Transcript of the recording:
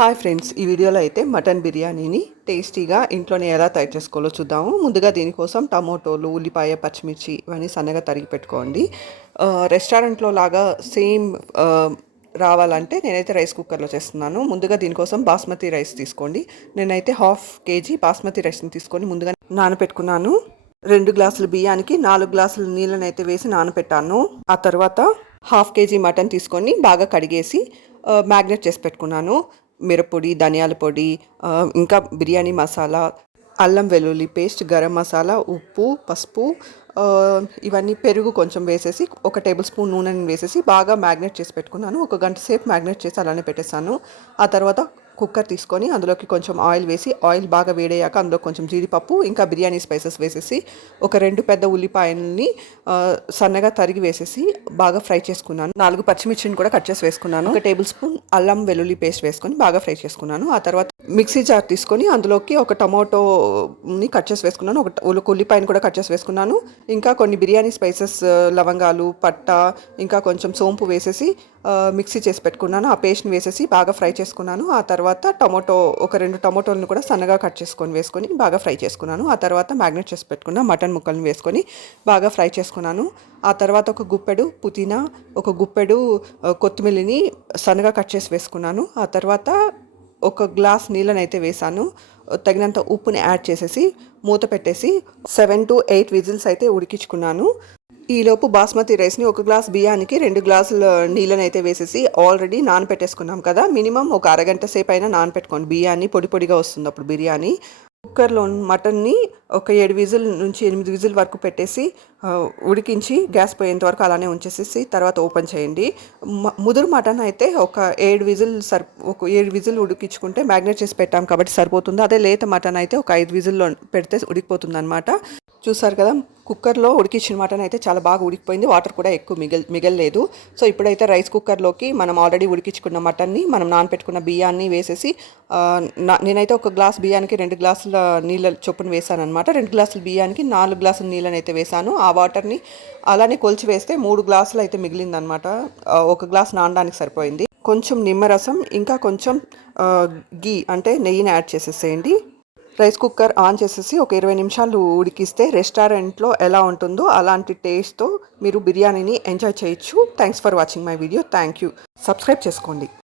Hi friends, ఈ వీడియోలో అయితే మటన్ బిర్యానీని టేస్టీగా ఇంట్లోనే ఎలా తయారు చేసుకోవాలో చూద్దాము. ముందుగా దీనికోసం టమోటోలు, ఉల్లిపాయ, పచ్చిమిర్చి ఇవన్నీ సన్నగా తరిగి పెట్టుకోండి. రెస్టారెంట్లో లాగా సేమ్ రావాలంటే నేనైతే రైస్ కుక్కర్లో చేస్తున్నాను. ముందుగా దీనికోసం బాస్మతి రైస్ తీసుకోండి. నేనైతే 1/2 kg బాస్మతి రైస్ని తీసుకొని ముందుగా నానబెట్టుకున్నాను. 2 గ్లాసుల బియ్యానికి 4 గ్లాసుల నీళ్ళని అయితే వేసి నానబెట్టాను. ఆ తర్వాత 1/2 kg మటన్ తీసుకొని బాగా కడిగేసి మ్యాగ్నేట్ చేసి పెట్టుకున్నాను. మిరప్పొడి, ధనియాల పొడి, ఇంకా బిర్యానీ మసాలా, అల్లం వెల్లుల్లి పేస్ట్, గరం మసాలా, ఉప్పు, పసుపు, ఇవన్నీ పెరుగు కొంచెం వేసేసి 1 టేబుల్ స్పూన్ నూనెని వేసేసి బాగా మ్యాగ్నేట్ చేసి పెట్టుకున్నాను. 1 గంట సేపు మ్యాగ్నేట్ చేసి అలానే పెట్టేశాను. ఆ తర్వాత కుక్కర్ తీసుకొని అందులోకి కొంచెం ఆయిల్ వేసి, ఆయిల్ బాగా వేడయ్యాక అందులో కొంచెం జీడిపప్పు ఇంకా బిర్యానీ స్పైసెస్ వేసేసి 2 పెద్ద ఉల్లిపాయలని సన్నగా తరిగి వేసేసి బాగా ఫ్రై చేసుకున్నాను. 4 పచ్చిమిర్చిని కూడా కట్ చేసి వేసుకున్నాను. 1 టేబుల్ స్పూన్ అల్లం వెల్లుల్లి పేస్ట్ వేసుకొని బాగా ఫ్రై చేసుకున్నాను. ఆ తర్వాత మిక్సీ జార్ తీసుకొని అందులోకి 1 టమాటోని కట్ చేసి వేసుకున్నాను. 1 ఉల్లిపాయని కూడా కట్ చేసి వేసుకున్నాను. ఇంకా కొన్ని బిర్యానీ స్పైసెస్, లవంగాలు, పట్ట, ఇంకా కొంచెం సోంపు వేసేసి మిక్సీ చేసి పెట్టుకున్నాను. ఆ పేస్ట్ని వేసేసి బాగా ఫ్రై చేసుకున్నాను. ఆ తర్వాత 2 టమాటోలను కూడా సన్నగా కట్ చేసుకొని వేసుకొని బాగా ఫ్రై చేసుకున్నాను. ఆ తర్వాత మ్యాగ్నేట్ చేసి పెట్టుకున్న మటన్ ముక్కలను వేసుకొని బాగా ఫ్రై చేసుకున్నాను. ఆ తర్వాత 1 గుప్పెడు పుదీనా, 1 గుప్పెడు కొత్తిమీరని సన్నగా కట్ చేసి వేసుకున్నాను. ఆ తర్వాత 1 గ్లాస్ నీళ్ళని అయితే వేసాను. తగినంత ఉప్పుని యాడ్ చేసేసి మూత పెట్టేసి 7 to 8 విజిల్స్ అయితే ఉడికించుకున్నాను. ఈలోపు బాస్మతి రైస్ని 1 గ్లాస్ బియ్యానికి 2 గ్లాసుల నీళ్ళని అయితే వేసేసి ఆల్రెడీ నానపెట్టేసుకున్నాం కదా, మినిమం ఒక అరగంట సేపు అయినా నానపెట్టుకోండి. బియ్యాన్ని పొడి పొడిగా వస్తుంది అప్పుడు బిర్యానీ. కుక్కర్లో మటన్ని ఒక 7 విజిల్ నుంచి 8 విజిల్ వరకు పెట్టేసి ఉడికించి గ్యాస్ పోయేంత వరకు అలానే ఉంచేసేసి తర్వాత ఓపెన్ చేయండి. ముదురు మటన్ అయితే ఒక 7 విజిల్ ఉడికించుకుంటే మ్యాగ్నేట్ చేసి పెట్టాం కాబట్టి సరిపోతుంది. అదే లేత మటన్ అయితే ఒక 5 విజిల్లో పెడితే ఉడికిపోతుంది అనమాట. చూసారు కదా, కుక్కర్లో ఉడికించిన మటన్ అయితే చాలా బాగా ఉడికిపోయింది. వాటర్ కూడా ఎక్కువ మిగలలేదు. సో ఇప్పుడైతే రైస్ కుక్కర్లోకి మనం ఆల్రెడీ ఉడికించుకున్న మటన్ని, మనం నానపెట్టుకున్న బియ్యాన్ని వేసేసి, నేనైతే 1 గ్లాస్ బియ్యానికి 2 గ్లాసుల నీళ్ళ చొప్పున వేసాను అనమాట. 2 గ్లాసుల బియ్యానికి 4 గ్లాసుల నీళ్ళని అయితే వేసాను. ఆ వాటర్ని అలానే కొలిచి వేస్తే 3 గ్లాసులు అయితే మిగిలిందనమాట. 1 గ్లాస్ నానడానికి సరిపోయింది. కొంచెం నిమ్మరసం ఇంకా కొంచెం గీ అంటే నెయ్యిని యాడ్ చేసేసేయండి. రైస్ కుక్కర్ ఆన్ చేసేసి ఒక 20 నిమిషాలు ఉడికిస్తే రెస్టారెంట్లో ఎలా ఉంటుందో అలాంటి టేస్ట్తో మీరు బిర్యానీని ఎంజాయ్ చేయొచ్చు. Thanks for watching my video. Thank you. Subscribe చేసుకోండి.